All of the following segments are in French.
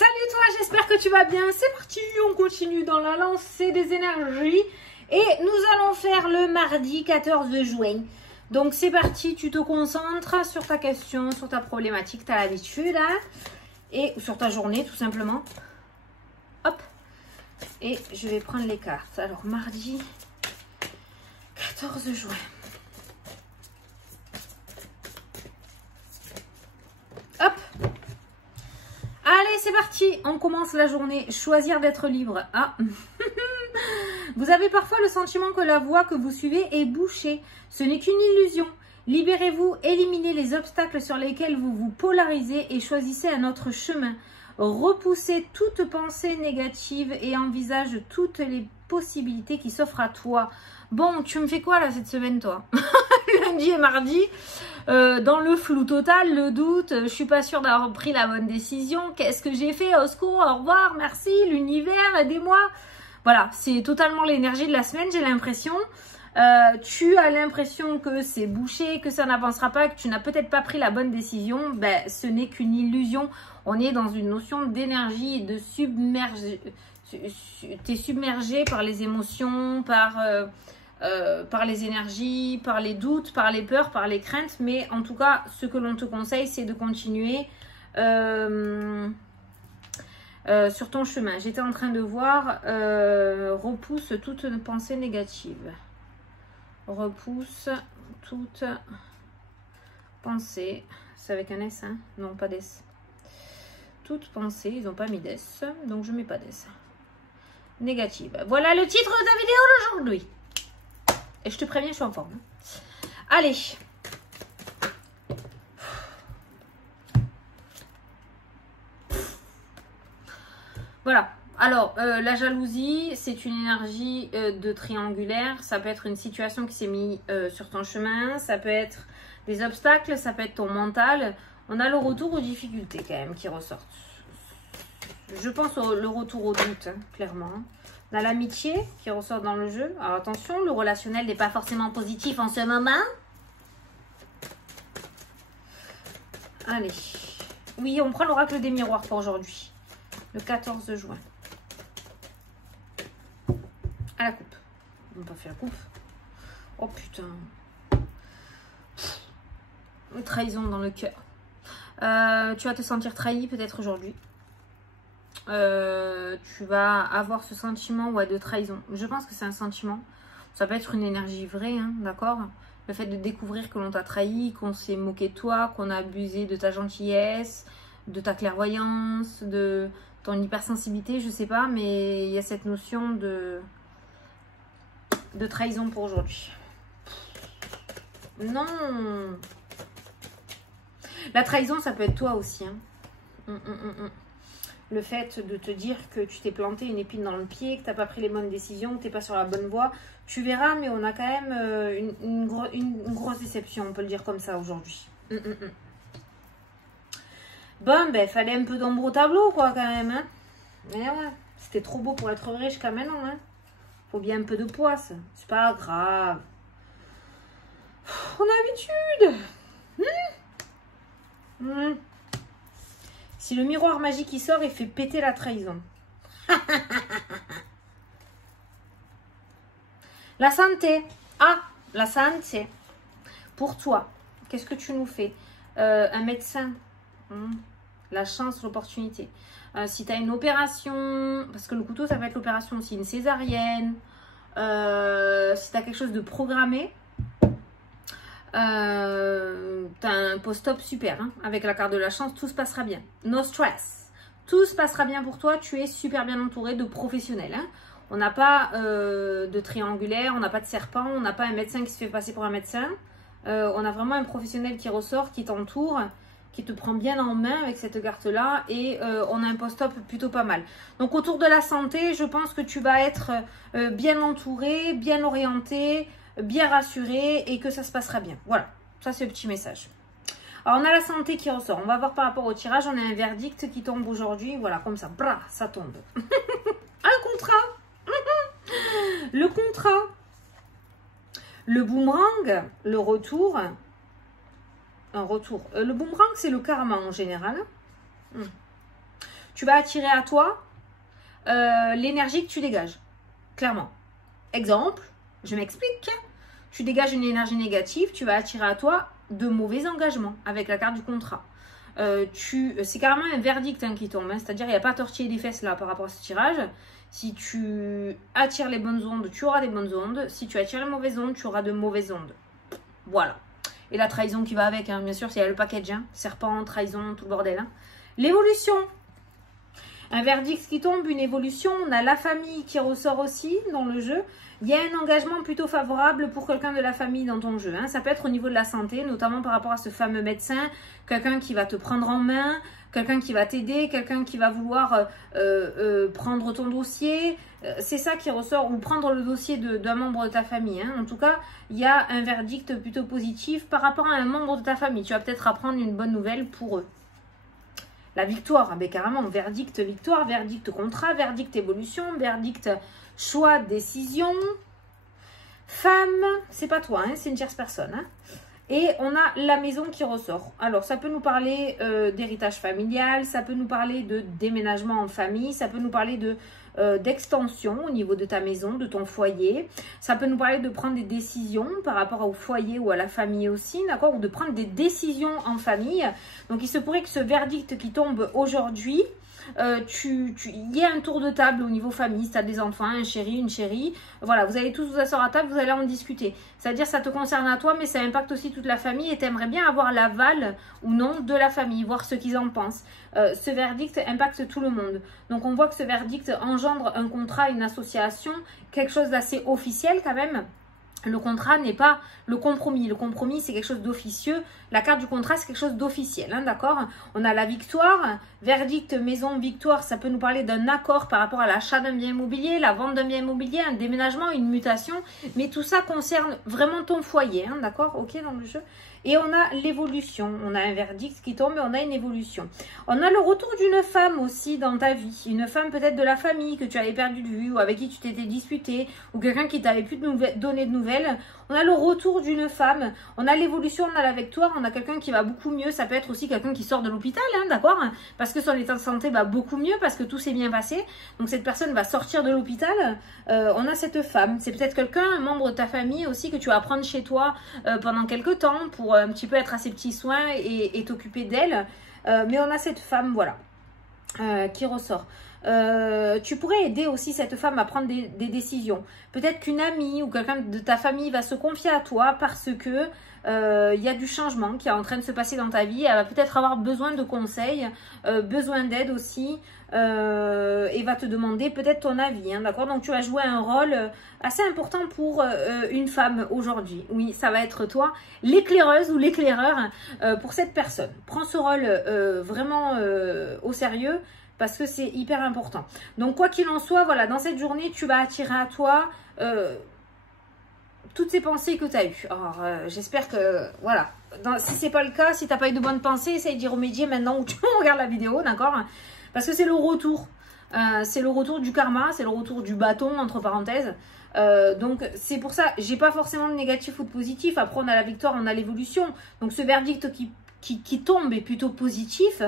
Salut toi, j'espère que tu vas bien. C'est parti, on continue dans la lancée des énergies. Et nous allons faire le mardi 14 juin. Donc c'est parti, tu te concentres sur ta question, sur ta problématique, tu as l'habitude. Hein, et sur ta journée tout simplement. Hop. Et je vais prendre les cartes. Alors mardi 14 juin. Hop. Allez, c'est parti. On commence la journée. Choisir d'être libre. Ah. Vous avez parfois le sentiment que la voie que vous suivez est bouchée. Ce n'est qu'une illusion. Libérez-vous, éliminez les obstacles sur lesquels vous vous polarisez et choisissez un autre chemin. Repoussez toute pensée négative et envisage toutes les possibilités qui s'offrent à toi. Bon, tu me fais quoi là cette semaine toi? Lundi et mardi, dans le flou total, le doute, je suis pas sûre d'avoir pris la bonne décision. Qu'est-ce que j'ai fait? Au secours, au revoir, merci, l'univers, aidez-moi. Voilà, c'est totalement l'énergie de la semaine, j'ai l'impression. Tu as l'impression que c'est bouché, que ça n'avancera pas, que tu n'as peut-être pas pris la bonne décision. Ben, ce n'est qu'une illusion. On est dans une notion d'énergie, de submerger. Tu es submergé par les émotions, par les énergies, par les doutes, par les peurs, par les craintes. Mais en tout cas, ce que l'on te conseille, c'est de continuer sur ton chemin. J'étais en train de voir, repousse toute pensée négative. Repousse toute pensée. C'est avec un S, hein? Non, pas d'S. Toute pensée, ils n'ont pas mis d'S, donc je mets pas d'S. Négative. Voilà le titre de la vidéo d'aujourd'hui. Et je te préviens, je suis en forme. Allez. Voilà. Alors, la jalousie, c'est une énergie de triangulaire. Ça peut être une situation qui s'est mise sur ton chemin. Ça peut être des obstacles. Ça peut être ton mental. On a le retour aux difficultés quand même qui ressortent. Je pense le retour au doute, hein, clairement. On a l'amitié qui ressort dans le jeu. Alors attention, le relationnel n'est pas forcément positif en ce moment. Allez. Oui, on prend l'oracle des miroirs pour aujourd'hui. Le 14 juin. À la coupe. On n'a pas fait la coupe. Oh putain. Une trahison dans le cœur. Tu vas te sentir trahi peut-être aujourd'hui. Tu vas avoir ce sentiment de trahison. Je pense que c'est un sentiment. Ça peut être une énergie vraie, hein, d'accord? Le fait de découvrir que l'on t'a trahi, qu'on s'est moqué de toi, qu'on a abusé de ta gentillesse, de ta clairvoyance, de ton hypersensibilité, je sais pas, mais il y a cette notion de trahison pour aujourd'hui. Non! La trahison, ça peut être toi aussi, hein. Le fait de te dire que tu t'es planté une épine dans le pied, que tu n'as pas pris les bonnes décisions, que tu n'es pas sur la bonne voie. Tu verras, mais on a quand même une grosse déception, on peut le dire comme ça aujourd'hui. Bon, ben, fallait un peu d'ombre au tableau, quoi, quand même. Hein. Mais ouais, c'était trop beau pour être vrai jusqu'à maintenant. Hein. Faut bien un peu de poisse. C'est pas grave. On a l'habitude. Si le miroir magique qui sort, il fait péter la trahison. La santé. Ah, la santé. Pour toi, qu'est-ce que tu nous fais? Un médecin. La chance, l'opportunité. Si tu as une opération, parce que le couteau, ça peut être l'opération aussi, une césarienne. Si tu as quelque chose de programmé. T'as un post-op super, hein, avec la carte de la chance, tout se passera bien. No stress. Tout se passera bien pour toi, tu es super bien entouré de professionnels. Hein. On n'a pas de triangulaire, on n'a pas de serpent, on n'a pas un médecin qui se fait passer pour un médecin. On a vraiment un professionnel qui ressort, qui t'entoure, qui te prend bien en main avec cette carte-là. Et on a un post-op plutôt pas mal. Donc autour de la santé, je pense que tu vas être bien entouré, bien orienté, bien rassuré et que ça se passera bien. Voilà, ça c'est le petit message. Alors on a la santé qui ressort. On va voir par rapport au tirage. On a un verdict qui tombe aujourd'hui. Voilà, comme ça, bra, ça tombe. Un contrat. Le contrat. Le boomerang, le retour. Un retour. Le boomerang, c'est le karma en général. tu vas attirer à toi l'énergie que tu dégages. Clairement. Exemple, je m'explique. Tu dégages une énergie négative, tu vas attirer à toi de mauvais engagements avec la carte du contrat. C'est carrément un verdict qui tombe, hein, c'est-à-dire il n'y a pas à tortiller les fesses là par rapport à ce tirage. Si tu attires les bonnes ondes, tu auras des bonnes ondes. Si tu attires les mauvaises ondes, tu auras de mauvaises ondes. Voilà. Et la trahison qui va avec, hein, bien sûr, c'est le package. Hein, serpent, trahison, tout le bordel. Hein. L'évolution. Un verdict qui tombe, une évolution. On a la famille qui ressort aussi dans le jeu. Il y a un engagement plutôt favorable pour quelqu'un de la famille dans ton jeu. Hein. Ça peut être au niveau de la santé, notamment par rapport à ce fameux médecin. Quelqu'un qui va te prendre en main, quelqu'un qui va t'aider, quelqu'un qui va vouloir prendre ton dossier. C'est ça qui ressort, ou prendre le dossier d'un membre de ta famille. Hein. En tout cas, il y a un verdict plutôt positif par rapport à un membre de ta famille. Tu vas peut-être apprendre une bonne nouvelle pour eux. La victoire, ben carrément, verdict victoire, verdict contrat, verdict évolution, verdict choix, décision. Femme, c'est pas toi, hein, c'est une tierce personne. Hein. Et on a la maison qui ressort. Alors, ça peut nous parler d'héritage familial, ça peut nous parler de déménagement en famille, ça peut nous parler d'extension au niveau de ta maison, de ton foyer. Ça peut nous parler de prendre des décisions par rapport au foyer ou à la famille aussi, d'accord? Ou de prendre des décisions en famille. Donc, il se pourrait que ce verdict qui tombe aujourd'hui, il y a un tour de table au niveau famille, si tu as des enfants, un chéri, une chérie, voilà, vous allez tous vous asseoir à table, vous allez en discuter. C'est-à-dire ça te concerne à toi, mais ça impacte aussi toute la famille et tu aimerais bien avoir l'aval ou non de la famille, voir ce qu'ils en pensent. Ce verdict impacte tout le monde. Donc on voit que ce verdict engendre un contrat, une association, quelque chose d'assez officiel quand même. Le contrat n'est pas le compromis. Le compromis, c'est quelque chose d'officieux. La carte du contrat, c'est quelque chose d'officiel, hein, d'accord? On a la victoire. Verdict, maison, victoire, ça peut nous parler d'un accord par rapport à l'achat d'un bien immobilier, la vente d'un bien immobilier, un déménagement, une mutation. Mais tout ça concerne vraiment ton foyer, hein, d'accord? Ok, dans le jeu. Et on a l'évolution. On a un verdict qui tombe et on a une évolution. On a le retour d'une femme aussi dans ta vie. Une femme peut-être de la famille que tu avais perdu de vue ou avec qui tu t'étais disputé ou quelqu'un qui t'avait plus donné de nouvelles. On a le retour d'une femme. On a l'évolution, on a la victoire. On a quelqu'un qui va beaucoup mieux. Ça peut être aussi quelqu'un qui sort de l'hôpital, hein, d'accord? Parce que son état de santé va beaucoup mieux, parce que tout s'est bien passé. Donc cette personne va sortir de l'hôpital. On a cette femme. C'est peut-être quelqu'un, un membre de ta famille aussi que tu vas prendre chez toi pendant quelques temps pour un petit peu être à ses petits soins et t'occuper d'elle. Mais on a cette femme, voilà, qui ressort. Tu pourrais aider aussi cette femme à prendre des décisions. Peut-être qu'une amie ou quelqu'un de ta famille va se confier à toi parce que il y a du changement qui est en train de se passer dans ta vie. Elle va peut-être avoir besoin de conseils, besoin d'aide aussi, et va te demander peut-être ton avis, hein, d'accord? Donc tu vas jouer un rôle assez important pour une femme aujourd'hui. Oui, ça va être toi, l'éclaireuse ou l'éclaireur pour cette personne. Prends ce rôle vraiment au sérieux, parce que c'est hyper important. Donc, quoi qu'il en soit, voilà, dans cette journée, tu vas attirer à toi toutes ces pensées que tu as eues. Alors, j'espère que, voilà, si ce n'est pas le cas, si tu n'as pas eu de bonnes pensées, essaye d'y remédier maintenant où tu regardes la vidéo, d'accord? Parce que c'est le retour. C'est le retour du karma, c'est le retour du bâton, entre parenthèses. Donc, c'est pour ça, j'ai pas forcément de négatif ou de positif. Après, on a la victoire, on a l'évolution. Donc, ce verdict qui tombe est plutôt positif.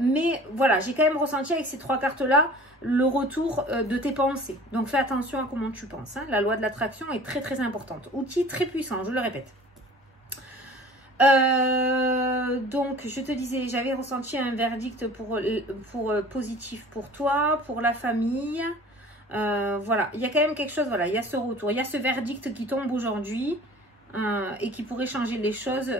Mais voilà, j'ai quand même ressenti avec ces trois cartes-là le retour de tes pensées. Donc fais attention à comment tu penses. Hein. La loi de l'attraction est très très importante. Outil très puissant, je le répète. Donc je te disais, j'avais ressenti un verdict pour positif pour toi, pour la famille. Voilà, il y a quand même quelque chose, voilà, il y a ce retour. Il y a ce verdict qui tombe aujourd'hui. Et qui pourrait changer les choses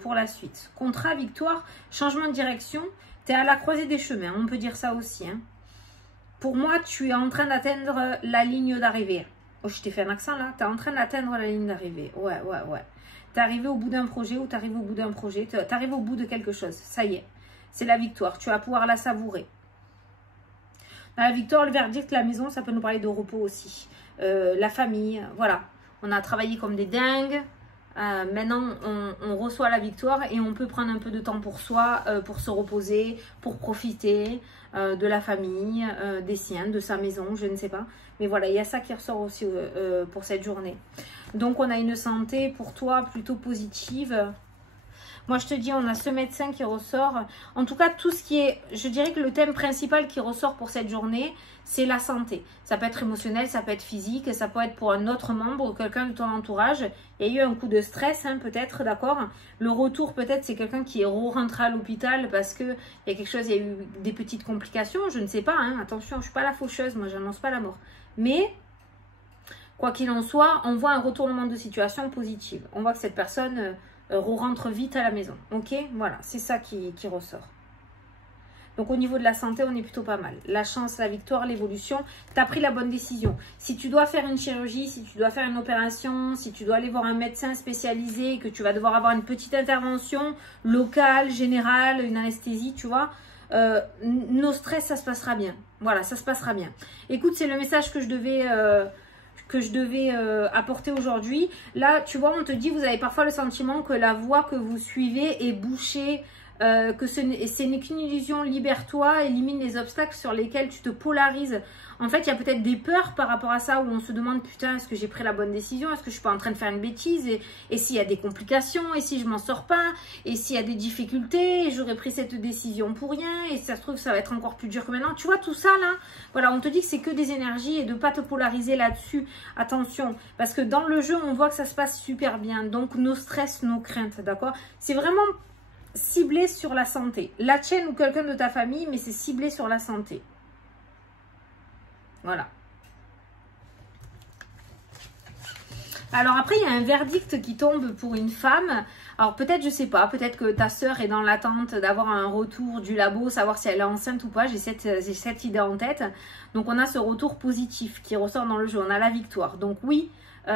pour la suite. Contrat, victoire, changement de direction. Tu es à la croisée des chemins, on peut dire ça aussi. Hein. Pour moi, tu es en train d'atteindre la ligne d'arrivée. Oh, je t'ai fait un accent là. Tu es en train d'atteindre la ligne d'arrivée. Ouais. Tu es arrivé au bout d'un projet ou tu arrives au bout d'un projet. Tu arrives au bout de quelque chose. Ça y est. C'est la victoire. Tu vas pouvoir la savourer. Dans la victoire, le verdict, la maison, ça peut nous parler de repos aussi. La famille, voilà. On a travaillé comme des dingues. Maintenant, on reçoit la victoire et on peut prendre un peu de temps pour soi, pour se reposer, pour profiter de la famille, des siens, de sa maison, je ne sais pas. Mais voilà, il y a ça qui ressort aussi pour cette journée. Donc, on a une santé pour toi plutôt positive. Moi, je te dis, on a ce médecin qui ressort. En tout cas, tout ce qui est... Je dirais que le thème principal qui ressort pour cette journée, c'est la santé. Ça peut être émotionnel, ça peut être physique, ça peut être pour un autre membre, quelqu'un de ton entourage. Il y a eu un coup de stress, hein, peut-être, d'accord. Le retour, peut-être, c'est quelqu'un qui est rentré à l'hôpital parce qu'il y a quelque chose, il y a eu des petites complications. Je ne sais pas, hein. Attention, je ne suis pas la faucheuse, moi, j'annonce pas la mort. Mais... quoi qu'il en soit, on voit un retournement de situation positive. On voit que cette personne rentre vite à la maison. Ok, voilà, c'est ça qui ressort. Donc au niveau de la santé, on est plutôt pas mal. La chance, la victoire, l'évolution, tu as pris la bonne décision. Si tu dois faire une chirurgie, si tu dois faire une opération, si tu dois aller voir un médecin spécialisé, que tu vas devoir avoir une petite intervention locale, générale, une anesthésie, tu vois, nos stress, ça se passera bien. Voilà, ça se passera bien. Écoute, c'est le message que je devais... apporter aujourd'hui. Là, tu vois, on te dit, vous avez parfois le sentiment que la voie que vous suivez est bouchée, que ce n'est qu'une illusion. Libère-toi, élimine les obstacles sur lesquels tu te polarises. En fait, il y a peut-être des peurs par rapport à ça où on se demande, putain, est-ce que j'ai pris la bonne décision? Est-ce que je suis pas en train de faire une bêtise? Et s'il y a des complications? Et si je m'en sors pas? Et s'il y a des difficultés? Et j'aurais pris cette décision pour rien? Et si ça se trouve, ça va être encore plus dur que maintenant. Tu vois, tout ça, là, voilà, on te dit que c'est que des énergies et de pas te polariser là-dessus. Attention, parce que dans le jeu, on voit que ça se passe super bien. Donc, nos stress, nos craintes, d'accord? C'est vraiment ciblé sur la santé. La tienne ou quelqu'un de ta famille, mais c'est ciblé sur la santé. Voilà. Alors après, il y a un verdict qui tombe pour une femme. Alors peut-être, je sais pas, peut-être que ta sœur est dans l'attente d'avoir un retour du labo, savoir si elle est enceinte ou pas. J'ai cette idée en tête. Donc on a ce retour positif qui ressort dans le jeu. On a la victoire. Donc oui, il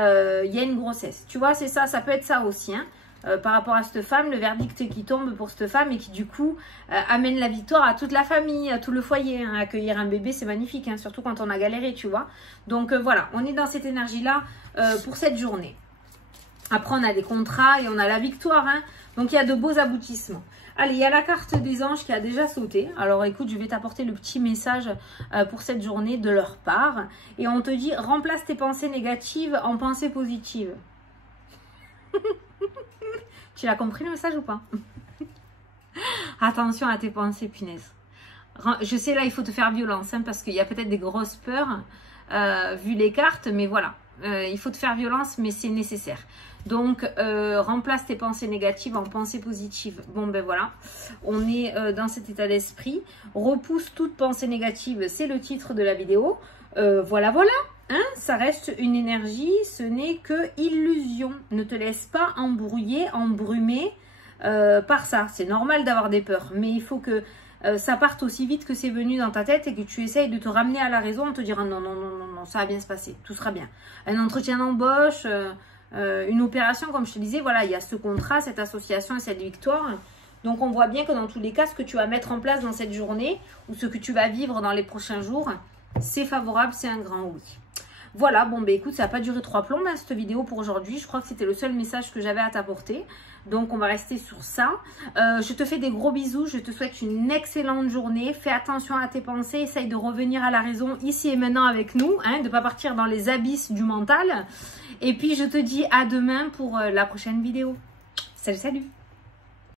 y a une grossesse. Tu vois, c'est ça, ça peut être ça aussi, hein. Par rapport à cette femme, le verdict qui tombe pour cette femme et qui du coup amène la victoire à toute la famille, à tout le foyer, hein. Accueillir un bébé, c'est magnifique, hein, surtout quand on a galéré, tu vois. Donc voilà, on est dans cette énergie-là pour cette journée. Après, on a des contrats et on a la victoire, hein. Donc il y a de beaux aboutissements. Allez, il y a la carte des anges qui a déjà sauté. Alors écoute, je vais t'apporter le petit message pour cette journée de leur part. Et on te dit, remplace tes pensées négatives en pensées positives. Tu as compris le message ou pas? Attention à tes pensées, punaise. Je sais, là, il faut te faire violence, hein, parce qu'il y a peut-être des grosses peurs, vu les cartes, mais voilà. Il faut te faire violence, mais c'est nécessaire. Donc, remplace tes pensées négatives en pensées positives. Bon, ben voilà, on est dans cet état d'esprit. Repousse toute pensée négative, c'est le titre de la vidéo. Voilà, voilà. Hein, ça reste une énergie, ce n'est que illusion. Ne te laisse pas embrouiller, embrumer par ça. C'est normal d'avoir des peurs, mais il faut que ça parte aussi vite que c'est venu dans ta tête et que tu essayes de te ramener à la raison en te disant non, non, non, non, non, ça va bien se passer, tout sera bien. Un entretien d'embauche, une opération, comme je te disais, voilà, il y a ce contrat, cette association et cette victoire. Donc on voit bien que dans tous les cas, ce que tu vas mettre en place dans cette journée ou ce que tu vas vivre dans les prochains jours, c'est favorable, c'est un grand oui. Voilà, bon, ben écoute, ça n'a pas duré 3 plombs, hein, cette vidéo pour aujourd'hui. Je crois que c'était le seul message que j'avais à t'apporter. Donc, on va rester sur ça. Je te fais des gros bisous. Je te souhaite une excellente journée. Fais attention à tes pensées. Essaye de revenir à la raison ici et maintenant avec nous, hein, de ne pas partir dans les abysses du mental. Et puis, je te dis à demain pour la prochaine vidéo. Salut, salut!